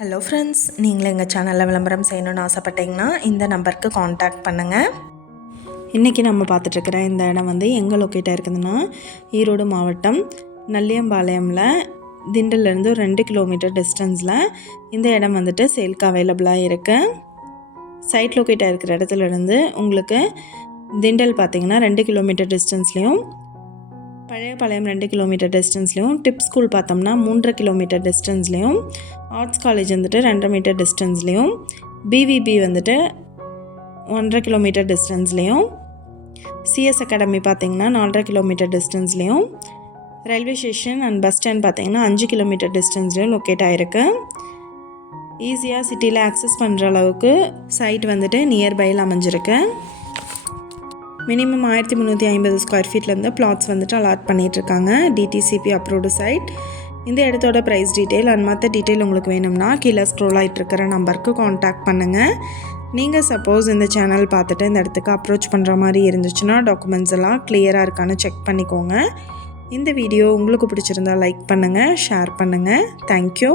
Hello friends நீங்களும் எங்கள் சேனலில் விளம்பரம் செய்யணும்னு ஆசைப்பட்டீங்கன்னா இந்த நம்பருக்கு காண்டாக்ட் பண்ணுங்கள் இன்றைக்கி நம்ம பார்த்துட்ருக்குற இந்த இடம் வந்து எங்கே லொக்கேட்டாக இருக்குதுன்னா ஈரோடு மாவட்டம் நல்லியம்பாளையமில் திண்டல்லேருந்து ஒரு ரெண்டு கிலோமீட்டர் டிஸ்டன்ஸில் இந்த இடம் வந்துட்டு சேல்க்கு அவைலபிளாக இருக்குது சைட் லொக்கேட்டாக இருக்கிற இடத்துல இருந்து உங்களுக்கு திண்டல் பார்த்திங்கன்னா ரெண்டு கிலோமீட்டர் டிஸ்டன்ஸ்லேயும் பழைய பழையம் ரெண்டு கிலோமீட்டர் டிஸ்டன்ஸ்லேயும் டிப் ஸ்கூல் பார்த்தோம்னா மூன்றரை கிலோமீட்டர் டிஸ்டன்ஸ்லேயும் ஆர்ட்ஸ் காலேஜ் வந்துட்டு ரெண்டரை மீட்டர் டிஸ்டன்ஸ்லேயும் பிவிபி வந்துட்டு ஒன்றரை கிலோமீட்டர் டிஸ்டன்ஸ்லேயும் சிஎஸ் அகாடமி பார்த்திங்கன்னா நாலரை kilometre டிஸ்டன்ஸ்லேயும் railway station and bus stand பார்த்திங்கன்னா அஞ்சு கிலோமீட்டர் டிஸ்டன்ஸ்லேயும் லொக்கேட் ஆகிருக்கு ஈஸியாக சிட்டியில் ஆக்சஸ் பண்ணுற அளவுக்கு சைட் வந்துட்டு நியர்பையில் அமைஞ்சிருக்கு. மினிமம் ஆயிரத்தி முந்நூற்றி ஐம்பது ஸ்கொயர் ஃபீட்லேருந்து பிளாட்ஸ் வந்துட்டு அலாட் பண்ணிகிட்ருக்காங்க டிடிசிபி அப்ரூவ்டு சைட் இந்த இடத்தோட ப்ரைஸ் டீட்டெயில் அண்ட் மற்ற டீட்டெயில் உங்களுக்கு வேணும்னா கீழே ஸ்க்ரோல் ஆகிட்டு இருக்கிற நம்பருக்கு காண்டாக்ட் பண்ணுங்கள் நீங்கள் சப்போஸ் இந்த சேனல் பார்த்துட்டு இந்த இடத்துக்கு அப்ரோச் பண்ணுற மாதிரி இருந்துச்சுன்னா டாக்குமெண்ட்ஸ் எல்லாம் கிளியராக இருக்கான்னு செக் பண்ணிக்கோங்க. இந்த வீடியோ உங்களுக்கு பிடிச்சிருந்தா லைக் பண்ணுங்கள் ஷேர் பண்ணுங்கள் தேங்க்யூ